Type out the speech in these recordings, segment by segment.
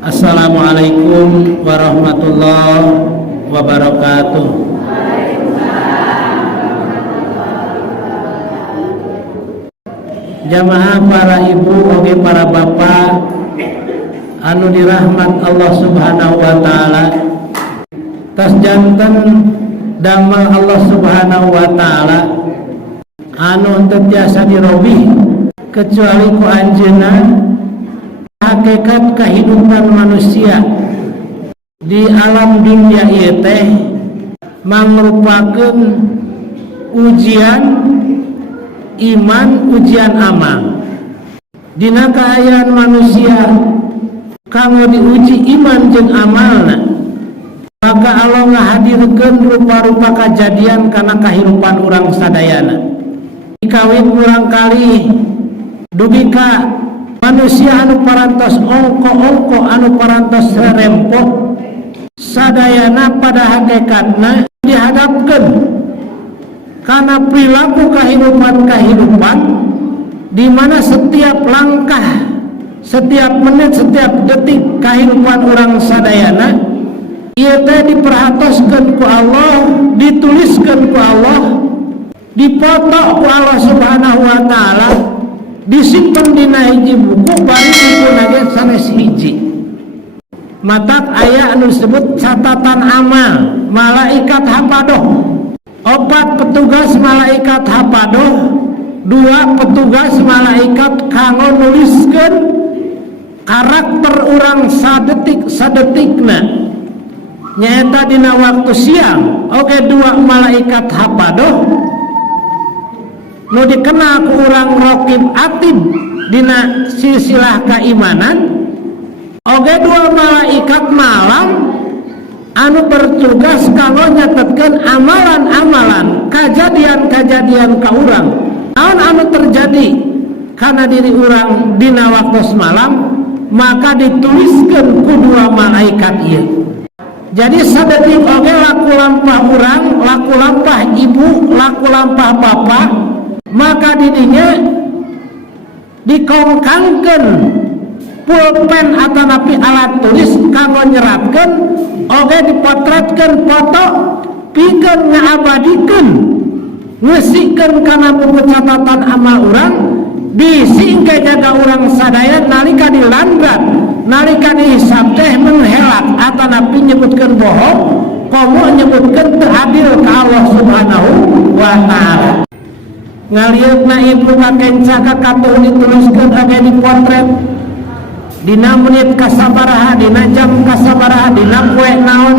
Assalamualaikum warahmatullahi wabarakatuh. Jamaah para ibu oge para bapak anu dirahmat Allah Subhanahu wa taala, tas janten damel Allah Subhanahu wa taala anu teu tiasa dirobih kecuali ku anjeunna hakikat kehidupan manusia di alam dunia ieu teh mangrupakeun ujian iman, ujian amal. Dina kaayaan manusia kanggo diuji iman jeung amalna, maka Allah ngahadirkeun rupa-rupa kajadian kana kahirupan urang sadayana. Dikawin urang kali dugi ka manusia anu parantos ongko-ongko, anu parantos rerempok, sadayana pada hakikatna dihadapkeun karena perilaku kehidupan di mana setiap langkah, setiap menit, setiap detik kehidupan orang sadayana ieu teh diperhatoskeun ku Allah, dituliskeun ku Allah, dipoto ku Allah Subhanahu wa taala, disimpen dina hiji buku bari dipuna ge sanes hiji. Matak aya anu disebut catatan amal malaikat hafadoh. 4 petugas malaikat hafadoh, 2 petugas malaikat kanggo nuliskeun karakter urang sadetikna nyaeta dina waktu siang. Oke, 2 malaikat hafadoh nu dikenal ku urang raqib atid dina silsilah keimanan. Oke, 2 malaikat malam anu bertugas kanggo nyatetkeun amalan-amalan, kajadian-kajadian ka urang naon anu terjadi kana diri urang dina waktu semalam, maka dituliskeun ku 2 malaikat ieu. Jadi sadetik oge laku lampah urang, laku lampah ibu, laku lampah bapak, maka didinya dikongkangkeun pulpen atanapi alat tulis kanggo nyeratkeun, oge dipotretkeun foto pikeun ngaabadikeun, ngeusikeun kana buku catatan amal urang, bisi engke jaga urang sadaya nalika dilandrat, nalika dihisab teh menghelak atanapi nyebutkeun bohong, komo nyebutkeun teu adil ka Allah Subhanahu wa taala. Ngalieutna ibu kakenca kakatuh dituliskeun oge dipotret dina menit kasabaraha, dina jam kasabaraha, dina poe naon,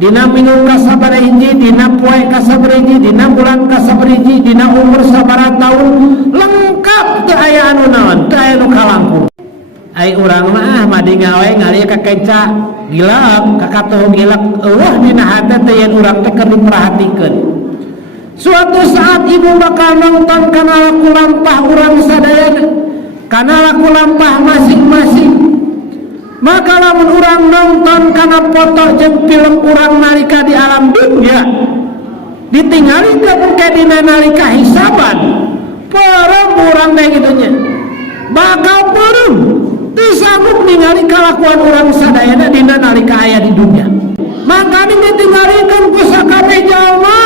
dina minggu kasabaraha hiji, dina poe kasabaraha hiji, dina bulan kasabaraha hiji, dina umur sabaraha taun, lengkap teu aya anu naon, teu aya nu kalangkung. Ai urang mah madi ngawe ngali kakenca gilak, kakatuh gilak eueuh dina hate teh yen urang teh keur diperhatikeun. Suatu saat ibu bakal nonton kana laku lampah urang sadayana, kana laku lampah masing-masing. Maka lamun urang nonton kana foto jeung film urang nalika di alam dunia, ditinggalikeun ke dina nalika hisaban, porong urang teh kitu nya bakal porong teu sanggup ningali kalakuan urang sadayana dina nalika aya di dunia. Maka ditinggalikeun ku sakabeh jalma,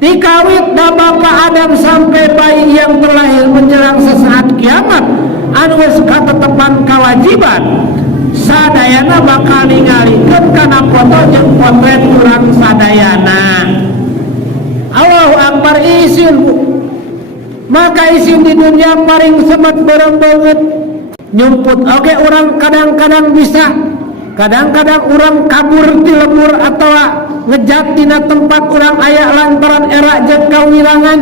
dikawit da Bapak Adam sampai bayi yang terlahir menjelang sesaat kiamat anu geus katetepan kewajiban, sadayana bakal ningalikeun kana foto jeung potret urang sadayana. Allahu Akbar, isin bu. Maka isin di dunia paring semet beureum beungeut nyumput oge urang kadang-kadang bisa, kadang-kadang urang kabur ti lembur atawa ngejat tina tempat urang aya lantaran era jeung kawilangan.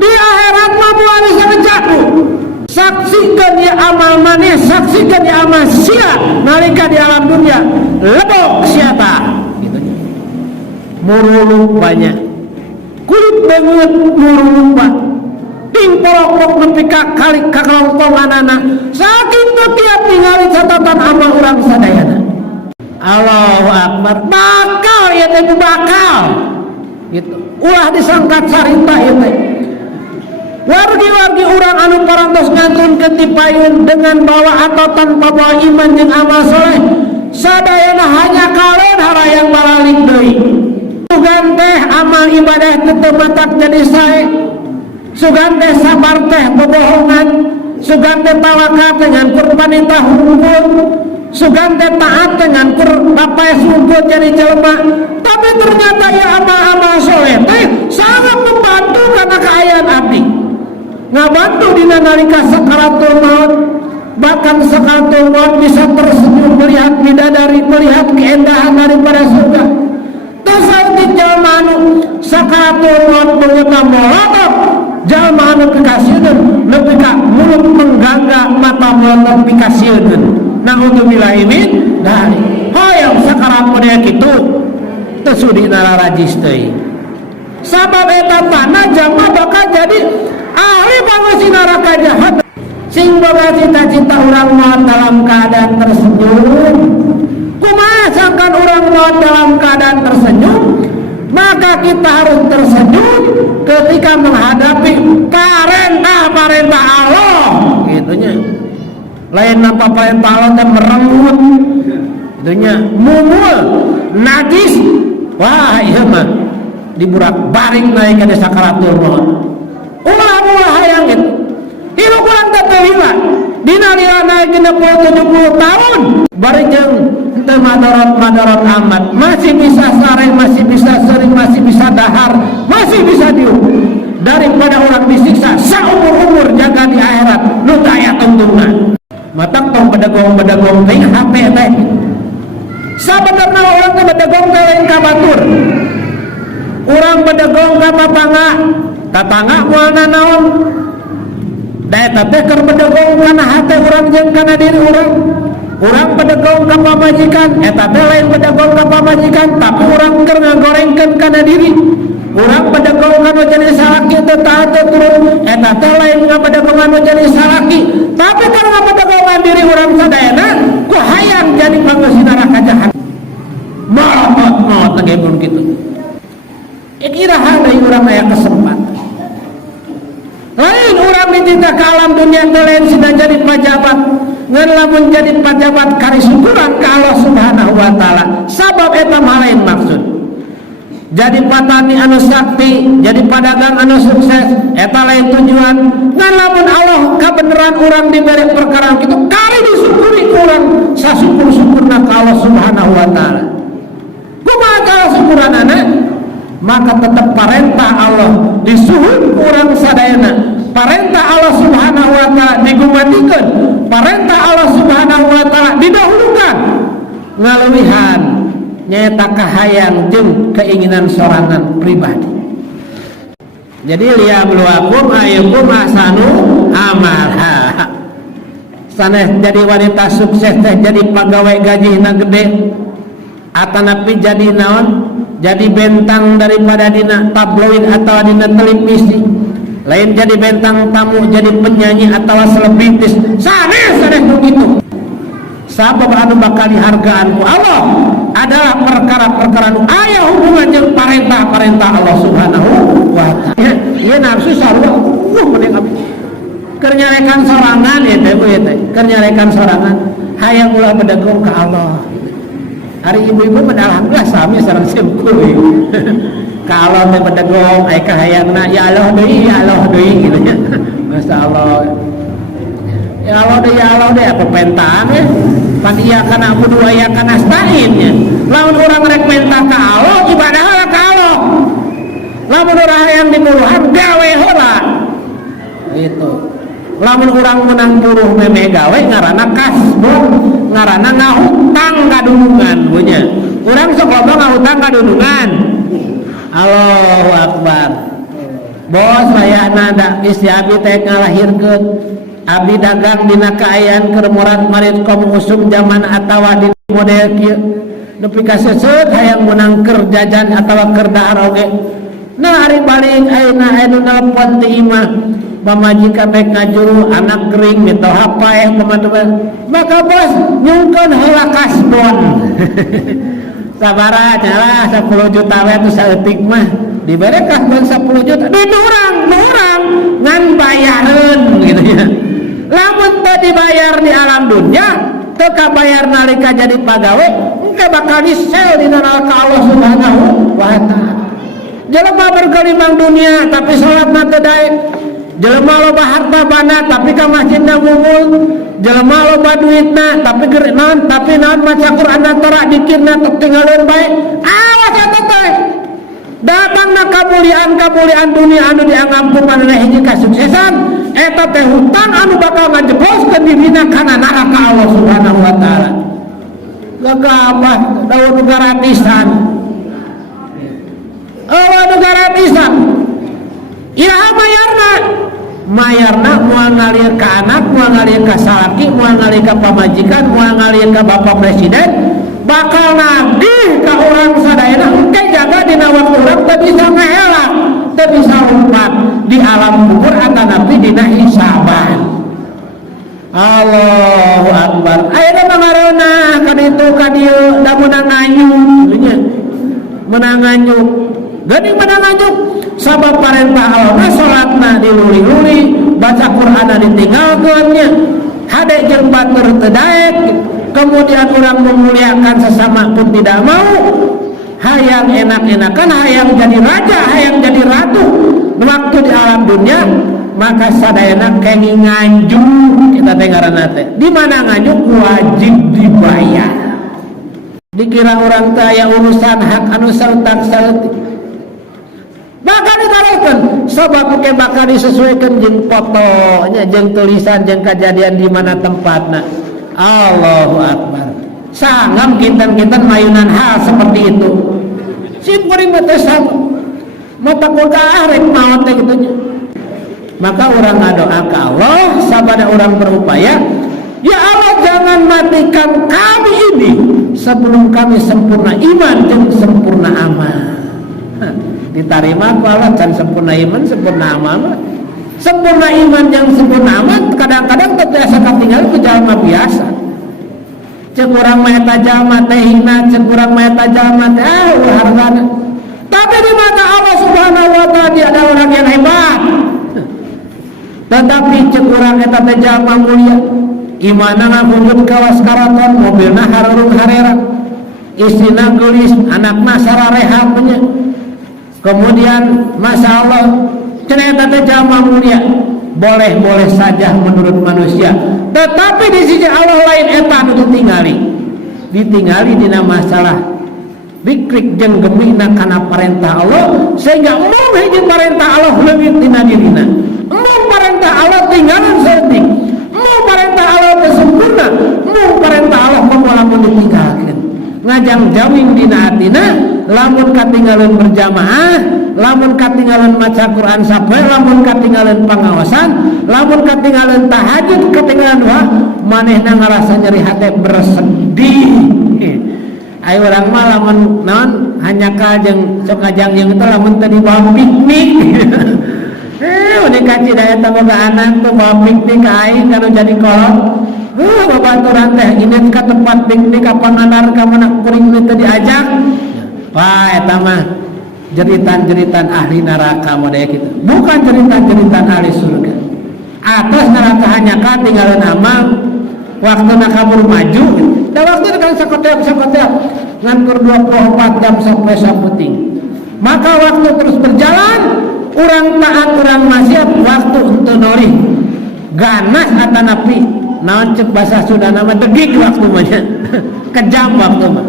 Di akhirat mah moal bisa ngejat bu. Saksikeun ieu amal maneh, saksikeun ieu amal sia nalika di alam dunia lebok sia tah kitu. Muruluk banyak, kulit beungeut murulupa, ting porok-porok nepi ka kali ka kelongkonganana, saking teu tiap ningali catatan amal urang sadayana. Allahu Akbar, bakal ieu teh bakal gitu. Ulah disangkat carita ieu teh. wargi-wargi urang anu parantos ngantun ketipayun dengan bawa atau tanpa bawa iman jeung amal soleh sadayana hanya kalen harayang balalik deui. Sugan teh amal ibadah teu matak jadi sae, sugan teh sabar teh bobohongan, sugan teh tawakal dengan kurbanita hukum, sugan teh taat dengan bapae sungkut jadi jelema. Tapi ternyata ya amal-amal soleh teh sangat membantu karena keayaan abdi, ngabantu dina nalika sakaratul maut. Bahkan sakaratul maut bisa tersenyum melihat bidadari, melihat keindahan daripada surga. Tasawuf jalma anu sakaratul maut beungeutna molotov, jalma anu pikasieun leuwih ka mulut menggangga mata molotov pikasieun. Naudzubillah min dzalik. Hoyong sakarat model kitu teu sudi nararajis teuing. Sabab eta tanah jalma bakal jadi ahli pangeusi neraka jahanam. Sing boga cita-cita urang maut dalam keadaan tersenyum, kumaha sangkan urang maut dalam keadaan tersenyum, maka kita harus tersenyum ketika menghadapi perintah Allah. Gitunya. Lain apa perintah Allah teh merengut. Gitunya, mumul, najis. Wah, ieu mah diburak-barik naik ke sakaratul maut. Ulah-ulah hayang itu. Hidup orang tertawila dina lila naik 60-70 tahun bari jeung teu madarat amat, masih bisa sare, masih bisa sering, masih bisa dahar, masih bisa diukur daripada orang disiksa saumur-umur jaga di akhirat nu teu aya tuntungna. Matak tong bedegong teh HP teh sabenerna orang teh bedegong teh lain ka batur, urang bedegong ka tatangga moalna naon. Daya teh keur bedegong kana hate urang jeung kana diri urang. Urang bedegong ka pamajikan, eta teh lain bedegong ka pamajikan, tapi urang keur ngagorengkeun kana diri. Urang bedegong kana jadi salaki teu taat teu turun, eta teh lain ngabedegong anu jadi salaki, tapi karena bedegongan diri urang sadayana ku hayang jadi pangeusi neraka jahanam. Maot teh mun kitu. Ikiraha deui urang aya kesempatan. Lain orang dicinta ke alam dunia lain sudah jadi pejabat, ngan lamun jadi pejabat kari syukuran ke Allah Subhanahu wa taala. Sabab eta lain maksud. Jadi patani anu sakti, jadi padagang anu sukses, eta lain tujuan. Ngan lamun Allah kabeneran orang diberi perkara kitu kari disyukuri orang sasyukur-syukurna ke Allah Subhanahu wa taala. Kumaha kalau syukuranana? Maka tetap perintah Allah disuhun kurang sadayana, perintah Allah Subhanahu wa taala digumantikeun, perintah Allah Subhanahu wa taala didahulukan, ngaleuwihan nyaeta kahayang jeung keinginan sorangan pribadi. Jadi liyabluwakum ayyukum ahsanu amala. Sanes jadi wanita sukses teh jadi pegawai gajihna gede, atanapi jadi naon? Jadi bentang daripada dina tabloid atau dina televisi, lain jadi bentang tamu, jadi penyanyi atau selebritis, sanes begitu. Sabab anu bakal dihargaan ku Allah adalah perkara-perkara anu aya hubungan jeung perintah-perintah Allah Subhanahu wa taala. Ieu nafsu sarua mending abdi keur nyarekan sorangan ya teh keur nyarekan sorangan hayang ulah bedegong ka Allah. Hari ibu-ibu alhamdulillah sami sareng simkuy. Kalau teh bedegong aya kahayangna ya Allah deui gitu nya. Masyaallah. Ya Allah deui apa pentaan ya. Pan iya kana kudu aya kana nasta'in nya. Lamun urang rek mentah ka Allah ibadah heula ka Allah. Lamun urang hayang dimuluhan gawe heula. Gitu. Lamun urang menang buruh meme gawe ngaranna kasbun, ngaranna ngahutang kadunungan punya. Urang sok loba ngahutang kadunungan. Allahu Akbar. Bos layahna da istri abdi teh ngalahirkeun. Abdi dagang dina kaayaan keur morat-marit kaum usum zaman atawa di model kieu. Nepi ka seuseut hayang menang keur jajan atawa keur dahar oge. Nah hari balik ayeuna anu nelpon ti imah. Pamajikan baik ngajuru anak kering minta hapaeh teman-teman, maka bos nyungkeun heula kasbon. Sabaraha lah 10 juta we atuh saeutik mah diberekas ban 10 juta duit orang ngan bayareun gitu ya. Lamun teu dibayar di alam dunia teu kabayar nalika jadi pagawe engke bakal disel di neraka Allah Subhanahu wa taala. Jelema bergelimang dunia tapi salatna teu daek, jelema loba harta bana tapi ka masjidna ngumpul, jelema loba duitna tapi naon maca Qur'an Torah dikirna tinggalin bae. Awas eta teh. Datangna kamuliaan dunia anu dianggap maneh hiji kasuksesan, eta teh hutang anu bakal ngajebloskeun dirina kana neraka Allah Subhanahu wa taala. Gagabah daun gratisan. Gratisan. Iraha mayarna moal ngalir ka anak, moal ngalir ka salaki, moal ngalir ka pamajikan, moal ngalir ka bapak presiden, bakal nagih ka urang sadayana engke jaga dina waktu urang teu bisa ngahelak, teu bisa lompat di alam kubur atanapi dina hisaban. Allahu Akbar. Ayeuna mangarona ka ditu ka dieu da meunang nganyuk nya. Meunang nganyuk. Geuning meunang nganyuk sabab parentah Allah salatna diluri-luri, baca Qur'ana ditinggalkeun nya. Hade jeung batur teu daek. Kemudian orang memuliakan sesama pun tidak mau, hayang enak-enakan, hayang jadi raja, hayang jadi ratu waktu di alam dunia, maka sadayana kengi nganjuk kita dengaranna teh. Di mana nganjuk wajib dibayar. Dikira orang teh aya urusan hak anu sartak-sartik. Bakal dibalekeun sabab ke bakal disesuaikan jeung fotonya, jeung tulisan, jeung kejadian di mana tempatna. Allahu Akbar. Sangam kinten-kinten mayunan hal seperti itu. Sin kuring teh sama. Mata kuda rek maot teh kitu nya. Maka orang ngadoa ka Allah sabada orang berupaya, ya Allah jangan matikan kami ini sebelum kami sempurna iman dan sempurna amal. Diterima ku Allah can sempurna iman, sempurna amal. Sempurna iman yang sempurna amat kadang-kadang terbiasa tinggal ke jalma biasa. Cek urang mah eta jalma teh hina, cek urang mah eta jalma teh hargana. Tapi di mata Allah Subhanahu wa taala dia ada orang yang hebat. Tetapi cek urang eta teh jalma mulia. Imanna ngabungkeun kawas karaton, mobilna harurung harera. Istrina geulis, anakna sarareha punya. Kemudian masya Allah ternyata jalma mulia, boleh saja menurut manusia, tetapi di sisi Allah lain eta anu ditinggali dina masalah dikrik jeung gemihna kana perintah Allah, sehingga mun hiji perintah Allah leungit dina dirina, mun perintah Allah tinggalan saeutik, mun perintah Allah teu sempurna, mun perintah Allah kumaha mun ditinggalkeun ngajang jawing dina atina, lamun katinggalan berjamaah, lamun katinggalan maca Quran sapoe, lamun katinggalan pangaosan, lamun katinggalan tahajud, katinggalan doa, manehna ngarasa nyeri hate bersedih. Ayo urang mah lamun naon hanya ka jeung sok ngajang jeung teh lamun teh dibawa piknik. Udah kaci daya boga anak tuh bawa piknik aing kanu jadi kolot. Babaturan teh ini ke tempat piknik apa ngadar ka mana kuring teh diajak. Wah eta mah jeritan-jeritan ahli neraka model gitu. Bukan jeritan-jeritan ahli surga. Atas neraka hanya ka tinggalan amal, waktu nak kabur maju, dan waktu kan sakoteak ngankur 24 jam sampai saputing. Maka waktu terus berjalan, orang taat, orang maksiat, waktu untuk nori ganas atanapi naon cek bahasa Sunda nama degik waktu mah kejam waktu mah.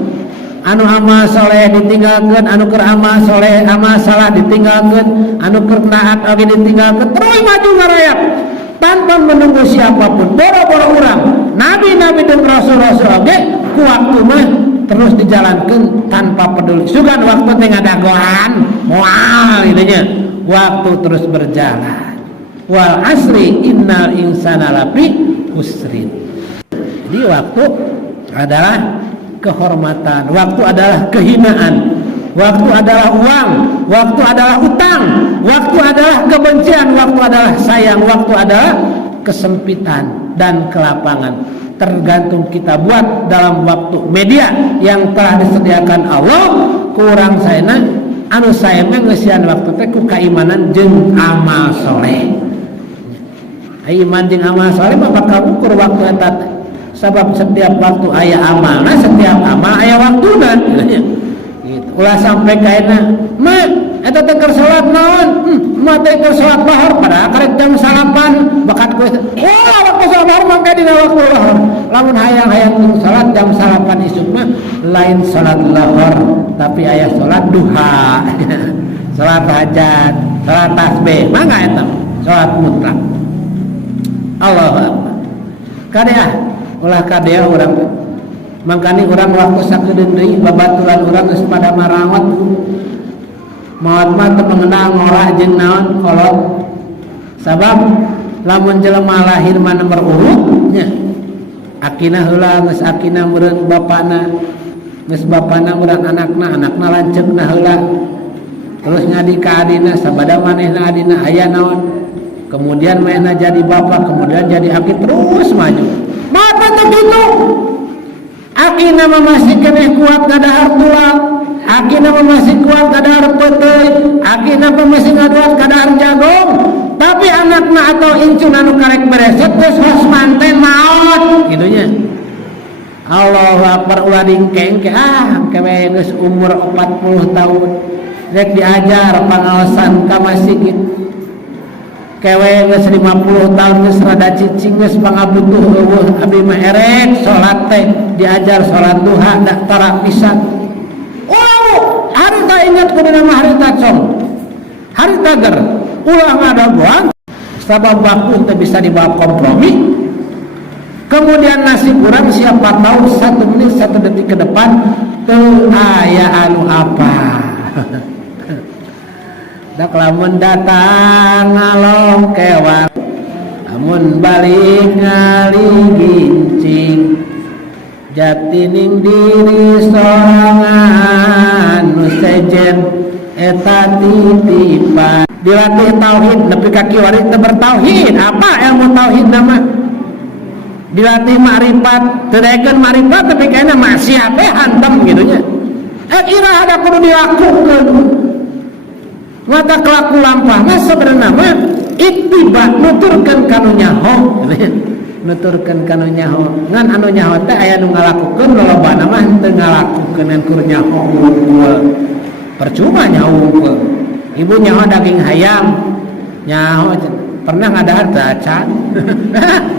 Anu amal soleh ditinggalkeun, anu keur amal soleh amal salah ditinggalkeun, anu keur taat oge ditinggalkeun, terus maju ngarayap tanpa menunggu siapapun. Boro-boro urang nabi-nabi dan rasul-rasul oge ku waktu mah terus dijalankeun tanpa peduli. Sugan waktu teh ngadagoan moal kitu nya. Waktu terus berjalan. Wal asri innal insana lafi khusrin. Jadi waktu adalah kehormatan, waktu adalah kehinaan, waktu adalah uang, waktu adalah utang, waktu adalah kebencian, waktu adalah sayang, waktu adalah kesempitan dan kelapangan. Tergantung kita buat dalam waktu media yang telah disediakan Allah, kurang sayana anu sae mah ngeusian waktu teh ku kaimanan jeung amal soleh. Iman jeung amal soleh mah bakal ukur waktu eta teh. Sabab setiap waktu aya amalna, setiap amal aya waktuna. Gitu. Ulah sampai kaena, "Mak, eta teh keur salat naon?" "Mah teh keur salat lohor padahal karek jam 8." Bakat ku, "Oh, waktu salat lohor mangke dina waktu lohor." Lamun hayang-hayang salat jam 8 isuk mah lain salat lohor, tapi aya salat duha. Salat hajat, salat tasbih, mangga eta salat mutlak. Allahu Akbar. Kadea ulah kadea urang mangkani urang waktu sakedeung deui babaturan urang geus pada marawat maot mah teu mengenal ngorah jeung naon kolot sabab lamun jelema lahir mah nomor urut nya akina heula geus akina meureun bapana geus bapana urang anakna lanceukna heula terus ngadi ka adina sabada manehna adina aya naon kemudian manehna jadi bapak kemudian jadi aki terus maju mata begitu akina masih keneh kuat kadahar tulang akina masih kuat kadahar peuteuy akina masih ngaduat kadahar jagong tapi anakna atau incun anu karek bereset geus hos manten maot kitu nya Allahu Akbar ulah dingkeng ke kewe geus umur 40 tahun rek diajar pangaosan ka masjid kewe geus 50 tahun geus rada cicing geus pangabutuh eueuh abi mah erek salat teh diajar salat duha da tara pisan. Oh, harita ingat kudu mah harita com. Harita ger ulah ngadagoan sabab waktu teh bisa dibawa kompromi. Kemudian nasib urang siapa tahu 1 menit 1 detik ke depan teu aya anu apa. Dak lamun datang ngalong kewan amun balik ngali gincing jatining diri sorangan nu sejen eta titipan dilatih tauhid nepi ka kiwari teu bertauhid apa ilmu tauhid nama dilatih makrifat teu daekeun makrifat tapi kana maksiat teh hantem kitu nya ira ada kudu dilakukeun mata kelaku lampah mah sebenarnya mah ittiba nuturkeun kanu nyaho nuturkeun kanu nyaho ngan anu nyaho teh aya nu ngalakukeun lolobana mah teu ngalakukeun ngan kur nyaho percuma nyaho ibu nyaho daging hayam nyaho pernah ngadahar dacan